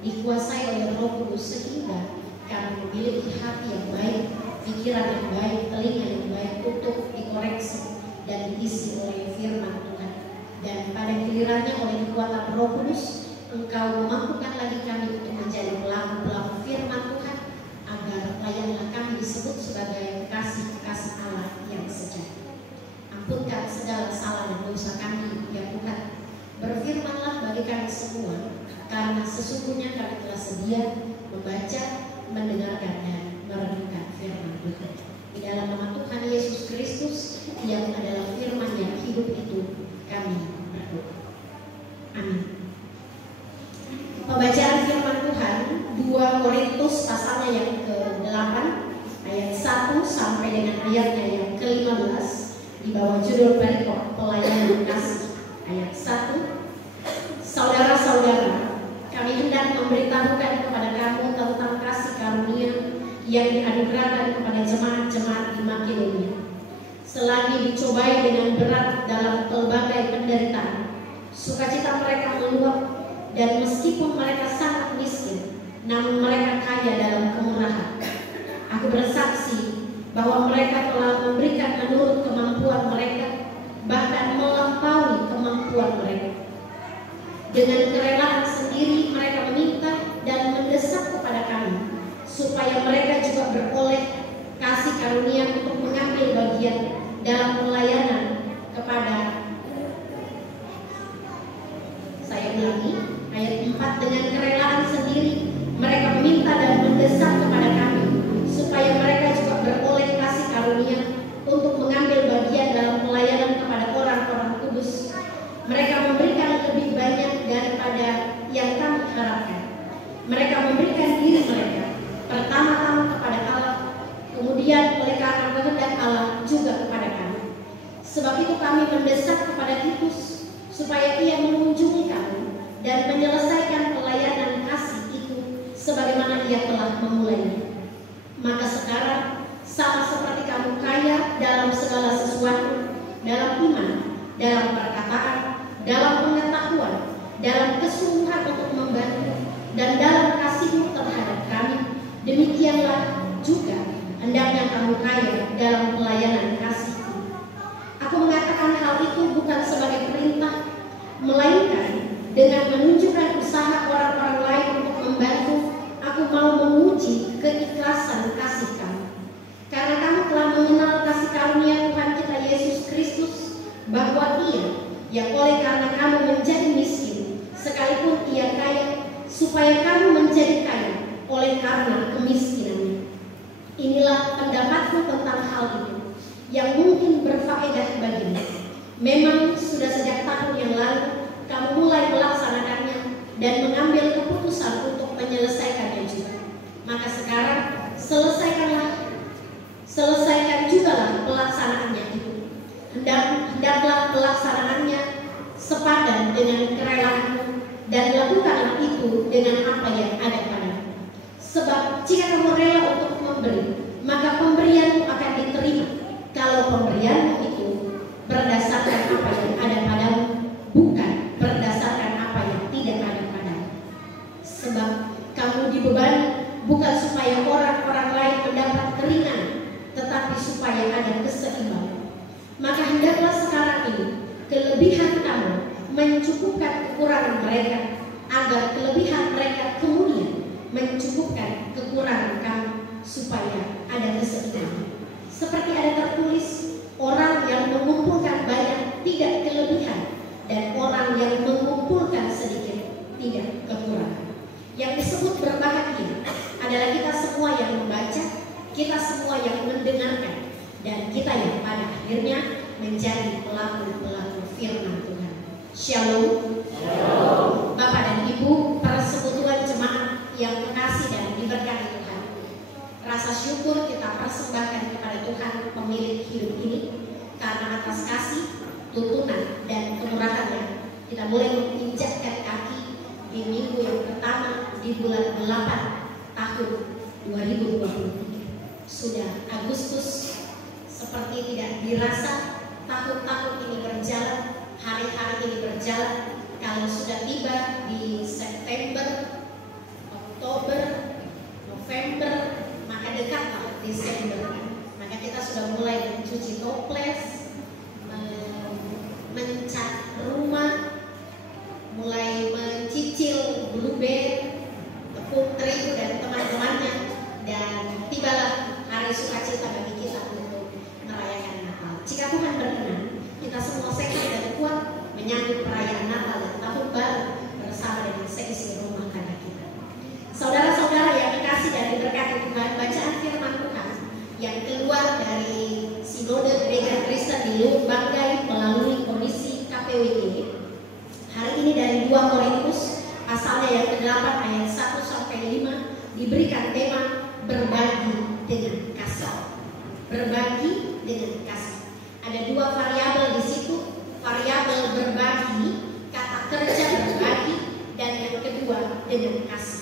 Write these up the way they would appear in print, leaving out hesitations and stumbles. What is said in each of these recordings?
dikuasai oleh Roh Kudus sehingga kami memiliki hati yang baik, pikiran yang baik, telinga yang baik untuk dikoreksi dan diisi oleh firman Tuhan. Dan pada gilirannya oleh kekuatan Roh Kudus, Engkau memampukan lagi kami untuk menjadi pelaku-pelaku firman Tuhan, agar layaklah kami disebut sebagai kekasih-kekasih Allah yang sejati. Ampunkan segala salah dan dosa kami ya Tuhan. Berfirmanlah bagi kami semua, karena sesungguhnya kami telah sedia membaca, mendengarkan dan merenungkan firman Tuhan. Di dalam nama Tuhan Yesus Kristus yang adalah firman yang hidup itu, kami berdoa. Amin. Pembacaan firman Tuhan 2 Korintus pasalnya yang ke-8 ayat 1 sampai dengan ayatnya yang ke-15 di bawah judul perikop pelayanan kasih. Ayat 1. Saudara-saudara, kami hendak memberitahukan kepada kamu tentang kasih karunia yang dianugerahkan kepada jemaat-jemaat di Makedonia. Selagi dicobai dengan berat dalam pelbagai penderitaan, sukacita mereka meluap, dan meskipun mereka sangat miskin, namun mereka kaya dalam kemurahan. Aku bersaksi bahwa mereka telah memberikan menurut kemampuan mereka, bahkan melampaui kemampuan mereka. Dengan kerelaan sendiri mereka meminta dan mendesak kepada kami, supaya mereka juga beroleh kasih karunia untuk mengambil bagian dalam pelayanan kepada, saya ulangi, ayat 4, dengan kerelaan sendiri mereka meminta dan mendesak kepada kami, supaya mereka juga beroleh kasih karunia untuk mengambil bagian dalam pelayanan kepada orang-orang kudus. Mereka memberikan lebih banyak daripada yang kami harapkan. Mereka memberikan diri mereka pertama-tama kepada Allah, kemudian oleh karena kehendak Allah juga kepada kami. Sebab itu kami mendesak kepada Titus supaya ia mengunjungi kami dan menyelesaikan pelayanan kasih itu sebagaimana ia telah memulainya. Maka sekarang sama seperti kamu kaya dalam segala sesuatu, dalam iman, dalam perkataan, dalam pengetahuan, dalam kesungguhan untuk membantu, dan dalam kasihmu terhadap kami, demikianlah juga hendaknya kamu kaya dalam pelayanan kasih. Aku mengatakan hal itu bukan sebagai perintah, melainkan dengan menunjukkan usaha orang-orang lain untuk membantu. Aku mau menguji keikhlasan kasih kamu, karena kamu telah mengenal kasih karunia Tuhan kita Yesus Kristus, bahwa Ia yang oleh karena kamu menjadi miskin, sekalipun Ia kaya, supaya kamu menjadi kaya oleh karena kemiskinannya. Inilah pendapatku tentang hal itu, yang mungkin berfaedah bagimu. Memang sudah sejak tahun yang lalu kamu mulai melaksanakannya dan mengambil keputusan untuk menyelesaikannya juga. Maka sekarang selesaikan jugalah pelaksanaannya itu. Hendaklah pelaksanaannya sepadan dengan kerelaanmu, dan lakukanlah itu dengan apa yang ada padamu. Sebab jika kamu rela untuk memberi, maka pemberianmu akan diterima. Kalau pemberianmu itu berdasarkan apa yang ada padamu, bukan berdasarkan apa yang tidak ada padamu. Sebab kamu dibebani bukan supaya orang-orang lain mendapat keringanan, tetapi supaya ada keseimbangan. Maka hendaklah sekarang ini kelebihan kamu mencukupkan kekurangan mereka, agar kelebihan mereka kemudian mencukupkan kekurangan kamu, supaya ada keseimbangan. Seperti ada tertulis, orang yang mengumpulkan banyak tidak kelebihan, dan orang yang mengumpulkan sedikit tidak kekurangan. Yang disebut berbahagia adalah kita semua yang membaca, kita semua yang mendengarkan, dan kita yang pada akhirnya menjadi pelaku-pelaku firman Tuhan. Shalom. Shalom. Bapak dan Ibu, persekutuan jemaat yang kekasih dan diberkati Tuhan, rasa syukur kita persembahkan kepada Tuhan pemilik hidup ini, karena atas kasih, tuntunan, dan kemurahannya kita mulai menginjakkan kaki di minggu yang pertama di bulan 8 tahun 2023. Sudah Agustus, seperti tidak dirasa tahun-tahun ini berjalan, hari-hari ini berjalan. Kalau sudah tiba di September, Oktober, November, maka dekatlah Desember. Maka kita sudah mulai mencuci toples, mencat rumah, mulai mencicil blueberry, tepung terigu dan teman-temannya, dan tibalah hari sukacita bagi kita untuk merayakan Natal. Jika Tuhan berkenan, kita semua sehat dan kuat menyambut perayaan Natal dan Tahun Baru bersama dengan seisi rumah tangga kita. Saudara-saudara yang dikasih dan diberkati Tuhan, bacaan firman Tuhan yang keluar dari Sinode Gereja Kristen di Luhut Banggai melalui Komisi KPWG hari ini dari 2 Korintus pasalnya yang ke-8 ayat 1 sampai 5 diberikan tema berbagi dengan kasih. Berbagi dengan kasih. Ada 2 variabel di situ, variabel berbagi, kata kerja berbagi, dan yang kedua dengan kasih.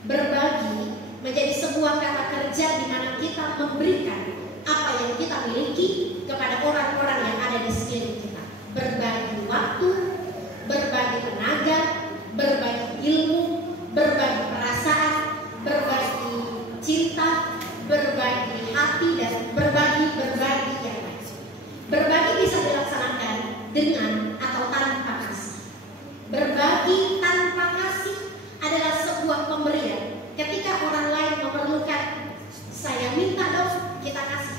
Berbagi menjadi sebuah kata kerja di mana kita memberikan apa yang kita miliki kepada orang-orang yang ada di sekeliling kita. Berbagi waktu, berbagi tenaga, berbagi ilmu, berbagi perasaan, berbagi cinta, berbagi hati, dan berbagi yang lain. Berbagi bisa dilaksanakan dengan atau tanpa kasih. Berbagi tanpa kasih adalah sebuah pemberian. Ketika orang lain memerlukan, saya minta dong, kita kasih.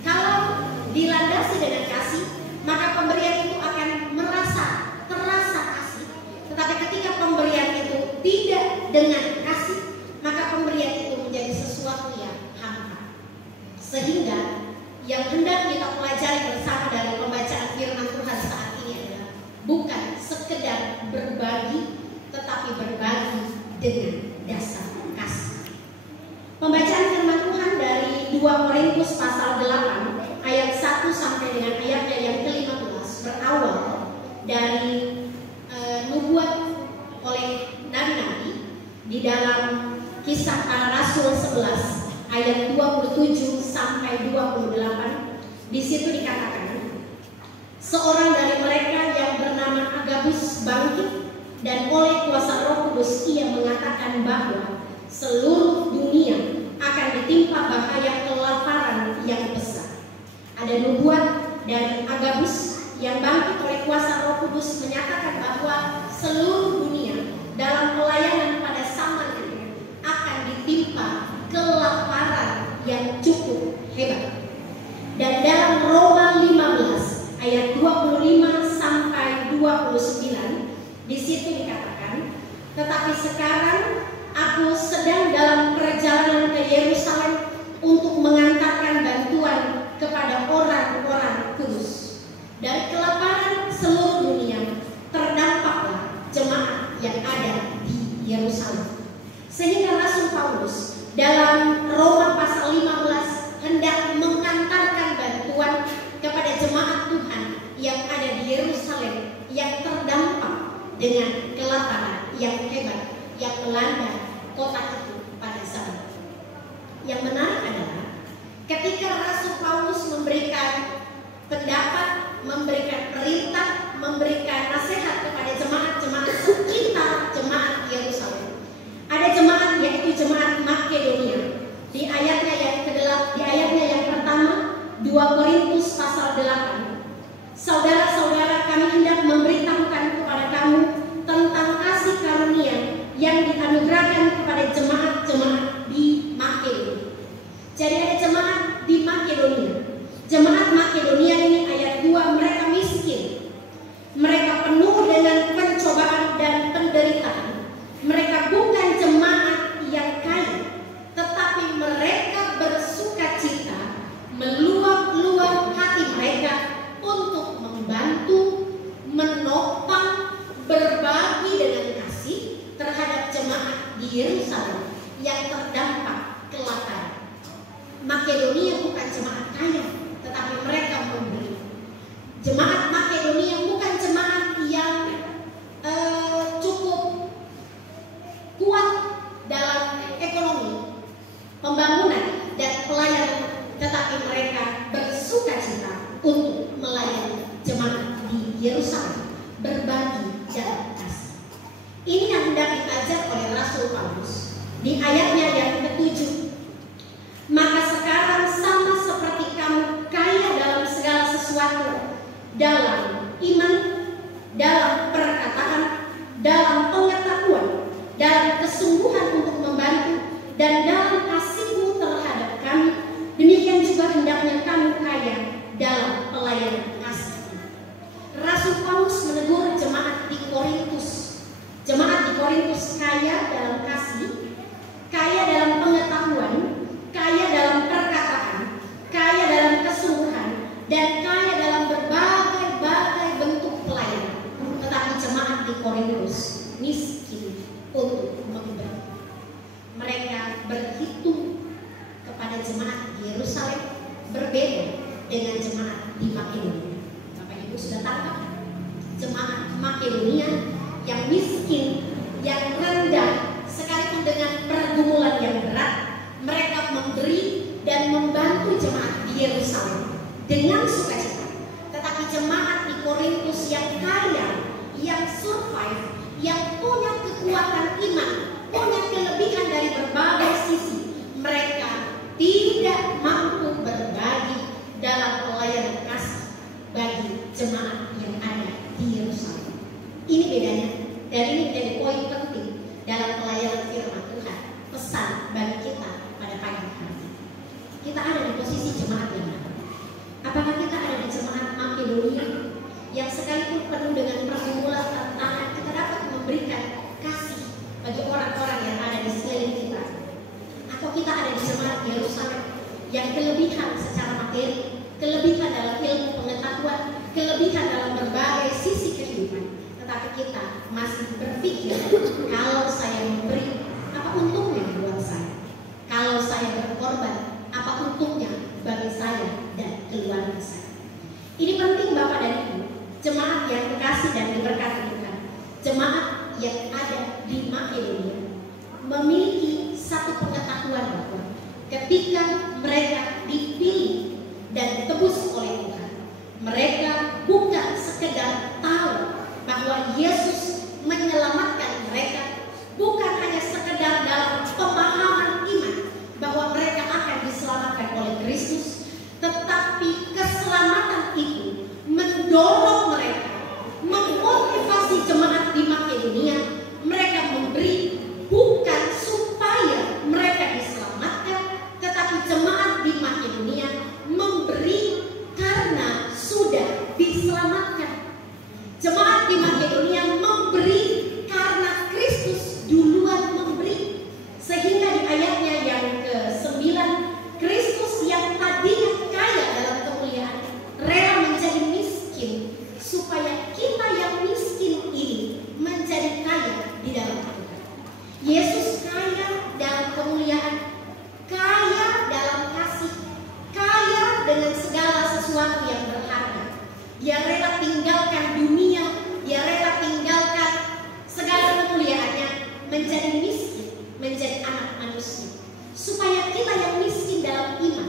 Kalau dilandasi dengan kasih, maka pemberian itu akan terasa kasih. Tetapi ketika pemberian itu tidak dengan kasih, maka pemberian itu menjadi sesuatu yang hampa. Sehingga yang hendak kita pelajari bersama dalam pembacaan firman Tuhan saat ini adalah bukan sekedar berbagi, tetapi berbagi dengan dasar kasih. Pembacaan firman Tuhan dari 2 Korintus pasal 8 ayat 1 sampai dengan ayatnya yang ke-15 berawal dari nubuat oleh nabi-nabi di dalam Kisah Para Rasul 11 ayat 27 sampai 28. Di situ dikatakan, seorang dari mereka yang bernama Agabus bangkit, dan oleh kuasa Roh Kudus ia mengatakan bahwa seluruh dunia akan ditimpa bahaya kelaparan yang besar. Ada nubuat dari Agabus yang bangkit oleh kuasa Roh Kudus menyatakan bahwa seluruh dunia dalam pelayanan pada zamannya akan ditimpa kelaparan yang cukup hebat. Dan dalam Roma 15 ayat 25 sampai 29 di situ dikatakan, tetapi sekarang aku sedang dalam perjalanan ke Yerusalem untuk mengantarkan bantuan kepada orang-orang kudus. Dari kelaparan seluruh dunia terdampaklah jemaat yang ada di Yerusalem. Sehingga Rasul Paulus dalam Roma pasal 15 hendak mengantarkan bantuan kepada jemaat Tuhan yang ada di Yerusalem yang terdampak dengan kelaparan yang hebat yang melanda kota itu pada zaman. Yang menarik adalah ketika Rasul Paulus memberikan pendapat, memberikan perintah, memberikan nasihat kepada jemaat-jemaat sekitar jemaat Yerusalem. Ada jemaat yaitu jemaat Makedonia. Di ayatnya yang pertama 2 Korintus pasal 8. Saudara-saudara, kami hendak memberitahukan kepada kamu tentang kasih karunia yang dianugerahkan kepada jemaat-jemaat di Makedonia. dan kaya dalam berbagai bentuk pelayanan. Tetapi jemaat di Korintus miskin untuk memberi. Mereka berhitung kepada jemaat di Yerusalem berbeda dengan jemaat di Makedonia. Bapak Ibu sudah tangkap? Jemaat Makedonia yang miskin, yang rendah, sekalipun dengan pergumulan yang berat, mereka memberi dan membantu jemaat di Yerusalem dengan sukacita. Tetapi jemaat di Korintus yang kaya, yang survive, yang punya kekuatan iman, punya kelebihan dari berbagai sisi, mereka tidak mampu berbagi dalam pelayanan kasih bagi jemaat yang ada di Yerusalem. Ini bedanya, dan ini menjadi poin penting dalam pelayanan firman Tuhan. Pesan bagi kita pada pagi hari ini. Kita ada di posisi jemaat yang mana? Apakah kita ada di jemaat Makedonia yang sekalipun penuh dengan pergumulan tantangan, kita dapat memberikan kasih bagi orang-orang yang ada di sekeliling kita? Atau kita ada di jemaat Yerusalem yang kelebihan secara materi, kelebihan dalam ilmu pengetahuan, kelebihan dalam berbagai sisi kehidupan, tetapi kita masih berpikir, kalau saya memberi, apa untungnya buat saya? Kalau saya berkorban, apa untungnya bagi saya dan keluarga saya? Ini penting Bapak dan Ibu, jemaat yang dikasih dan diberkati Tuhan, jemaat yang ada di Makedonia memiliki satu pengetahuan bahwa ketika mereka dipilih dan ditebus oleh Tuhan, mereka bukan sekedar tahu bahwa Yesus menyelamatkan mereka, bukan hanya sekedar dalam pemahaman iman bahwa mereka akan diselamatkan oleh Kristus, tetapi keselamatan itu mendorong mereka, memotivasi jemaat di Makedonia. Mereka memberi bukan supaya mereka diselamatkan, tetapi jemaat di Makedonia memberi karena sudah diselamatkan. Jemaat di Makedonia memberi karena Kristus duluan memberi. Sehingga di ayatnya yang ke-9, Kristus yang tadinya kaya dalam kemuliaan rela menjadi miskin supaya kita yang miskin ini menjadi kaya di dalam Tuhan. Yesus kaya dalam kemuliaan, kaya dalam kasih, kaya dengan segala sesuatu yang berharga. Dia rela tinggalkan dunia, dia rela tinggalkan segala kemuliaannya, menjadi miskin, menjadi anak manusia, supaya kita yang miskin dalam iman,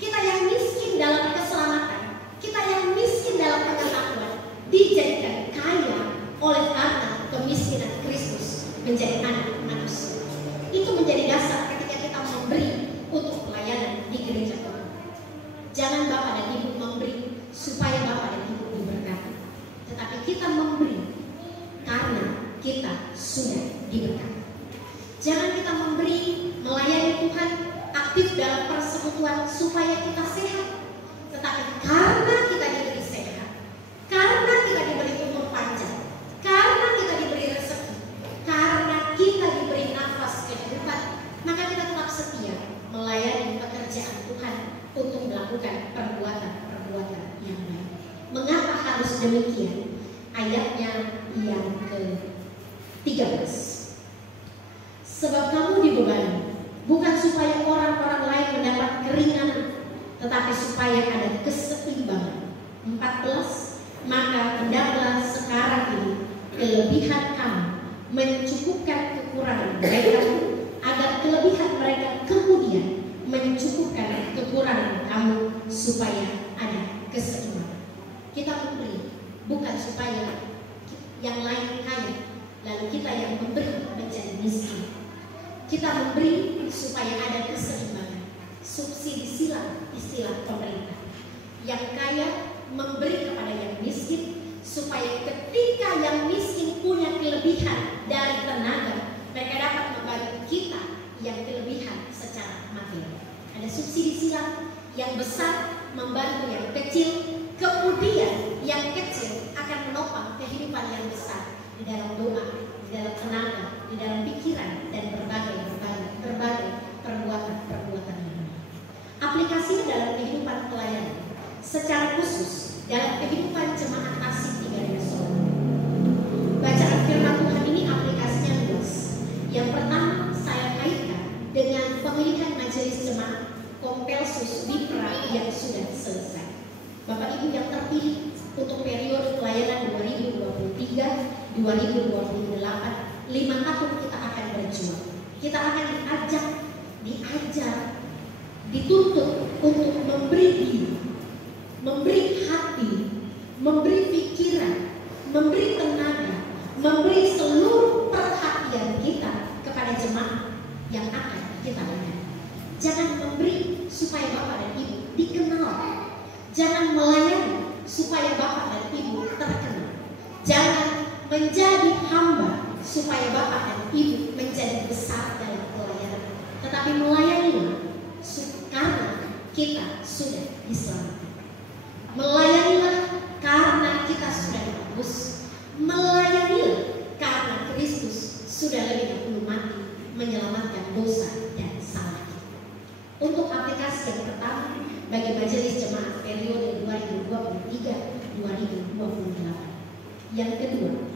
kita yang miskin dalam keselamatan, kita yang miskin dalam pengetahuan, dijadikan kaya oleh karena kemiskinan Kristus menjadi anak manusia. Itu menjadi dasar ketika kita memberi untuk pelayanan di gereja Tuhan. Jangan Bapak dan Ibu memberi supaya Bapak dan Ibu diberkati, tetapi kita memberi karena kita sudah diberkati. Jangan kita memberi melayani Tuhan, aktif dalam persekutuan supaya kita sehat, tetapi karena kita diberi sehat, karena kita diberi umur panjang, karena kita diberi rezeki, karena kita diberi nafas kehidupan, maka kita tetap setia melayani pekerjaan Tuhan untuk melakukan perbuatan-perbuatan yang baik. Mengapa harus demikian? Ayatnya yang ke-13. Sebab kamu dibebani, bukan supaya orang-orang lain mendapat keringanan, tetapi supaya ada keseimbangan. 14. Maka hendaklah sekarang ini kelebihan kamu mencukupkan kekurangan mereka, agar kelebihan mereka kemudian mencukupkan kekurangan kamu, supaya ada keseimbangan. Kita memberi bukan supaya yang lain kaya, lalu kita yang memberi menjadi miskin. Kita memberi supaya ada keseimbangan. Subsidi silang istilah pemerintah. Yang kaya memberi kepada yang miskin, supaya ketika yang miskin punya kelebihan dari tenaga, mereka dapat membantu kita yang kelebihan secara materi. Ada subsidi silang, yang besar membantu yang kecil, kemudian yang kecil akan menopang kehidupan yang besar di dalam doa, di dalam tenaga, di dalam pikiran, dan berbagai perbuatan-perbuatan yang lain. Aplikasinya dalam kehidupan pelayanan. Secara Bapak Ibu yang terpilih untuk periode pelayanan 2023-2028, 5 tahun kita akan berjuang. Kita akan diajar, dituntut untuk memberi diri, memberi hati, memberi pikiran, memberi tenaga, memberi seluruh perhatian kita kepada jemaat yang akan kita layani. Jangan memberi supaya Bapak dan Ibu dikenal. Jangan melayani supaya Bapak dan Ibu terkenal. Jangan menjadi hamba supaya Bapak dan Ibu menjadi besar dalam pelayanan. Tetapi melayanilah karena kita sudah diselamatkan. Melayanilah karena kita sudah ditebus. Melayanilah karena Kristus sudah lebih dahulu mati menyelamatkan dosa dan salah kita. Untuk aplikasi yang pertama bagi majelis jemaat periode 2023-2028. Yang kedua,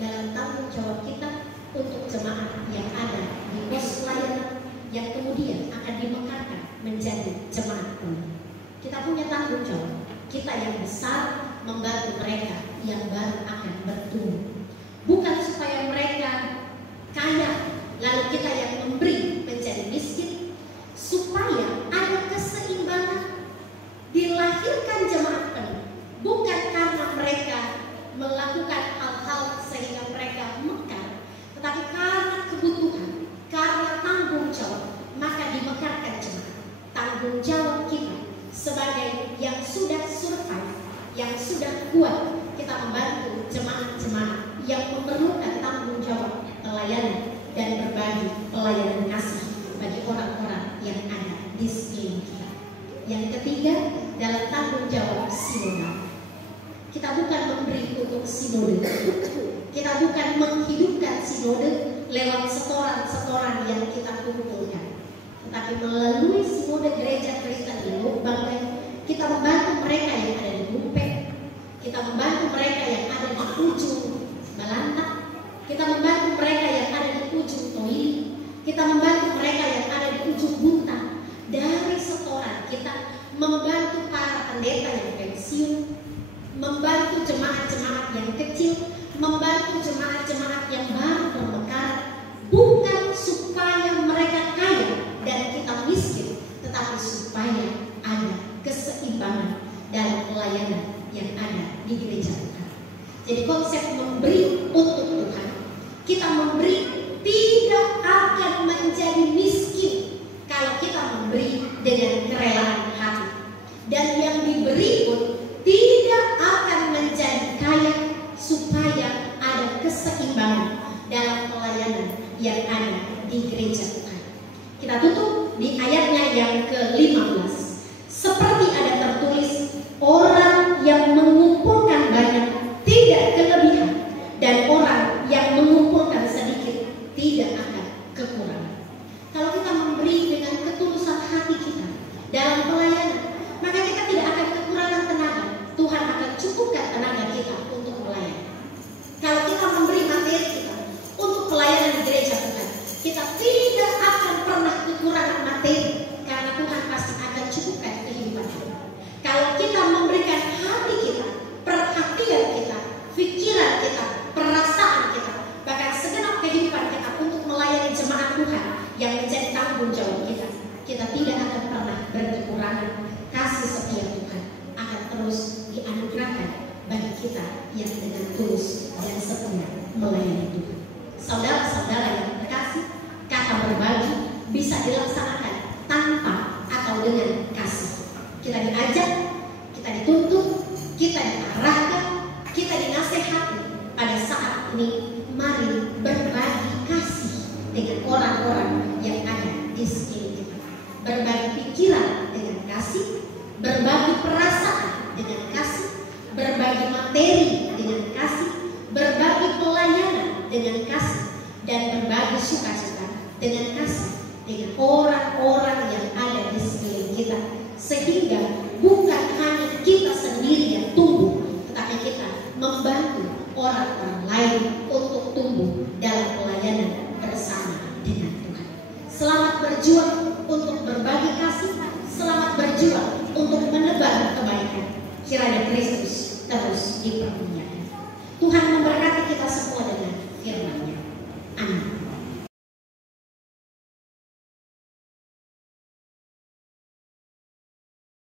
dalam tanggung jawab kita untuk jemaat yang ada di pos pelayanan yang kemudian akan dimekarkan menjadi jemaat penuh. Kita punya tanggung jawab. Kita yang besar membantu mereka yang baru akan bertumbuh. Bukan supaya mereka kaya lalu kita yang memberi menjadi miskin, supaya ada keseimbangan. Dilahirkan jemaat penuh bukan karena mereka melakukan hal-hal sehingga mereka mekar, tetapi karena kebutuhan, karena tanggung jawab, maka dimekarkan jemaat. Tanggung jawab kita sebagai yang sudah survive, yang sudah kuat, kita membantu jemaat-jemaat yang memerlukan tanggung jawab pelayanan dan berbagi pelayanan kasih bagi orang-orang yang ada di sekeliling kita. Yang ketiga, dalam tanggung jawab sinode. Kita bukan memberi untuk sinode. Kita bukan menghidupkan sinode lewat setoran-setoran yang kita kumpulkan. Tetapi melalui sinode gereja Kristen di Lubanggai, kita membantu mereka yang ada di Bumpek. Kita membantu mereka yang ada di ujung Balantak. Kita membantu mereka yang ada di ujung Toili. Kita membantu mereka yang ada di ujung Bunta. Dari setoran kita membantu para pendeta yang pensiun, membantu jemaat-jemaat yang kecil, membantu jemaat-jemaat yang baru bermekar, bukan supaya mereka kaya dan kita miskin, tetapi supaya ada keseimbangan dalam pelayanan yang ada di gereja Tuhan. Jadi konsep memberi untuk Tuhan, kita memberi tidak akan menjadi miskin kalau kita memberi dengan kerelaan hati. Dan yang diberi pun tidak akan menjadi kaya supaya ada keseimbangan dalam pelayanan yang ada di gereja Tuhan. Kita tutup di ayatnya yang ke-15. Seperti ada tertulis, orang yang mengumpulkan banyak tidak kelebihan, dan orang yang mengumpulkan sedikit tidak akan kekurangan. Kalau kita memberi dengan ketulusan hati kita dalam pelayanan, maka kita tidak akan kekurangan tenaga. Tuhan akan cukupkan tenaga kita untuk melayani. Kalau kita memberi materi kita untuk pelayanan di gereja Tuhan, kita tidak akan pernah kekurangan materi, karena Tuhan pasti akan cukupkan kehidupan kita. Kalau kita memberikan hati kita, perhatian kita, pikiran kita, perasaan kita, bahkan segenap kehidupan kita untuk melayani jemaat Tuhan yang menjadi tanggung jawab kita, kita tidak akan pernah berkekurangan. Kasih setia Tuhan akan terus dianugerahkan bagi kita yang dengan tulus dan setia melayani Tuhan. Saudara-saudara yang terkasih, kata berbagi bisa dilaksanakan tanpa atau dengan kasih. Kita diajak, kita dituntut, kita diarahkan, kita dinasehati pada saat ini. Mari berbagi kasih dengan orang-orang yang ada di sekeliling kita. Berbagi pikiran dengan kasih, berbagi perasaan dengan kasih, berbagi materi dengan kasih, berbagi pelayanan dengan kasih, dan berbagi sukacita dengan kasih dengan orang-orang yang ada di sekeliling kita, sehingga bukan hanya kita sendiri yang tumbuh, tetapi kita membantu orang-orang lain untuk tumbuh dalam pelayanan bersama dengan Tuhan. Selamat berjuang untuk berbagi kasih, selamat berjuang untuk menebar kebaikan. memuji pernyataannya.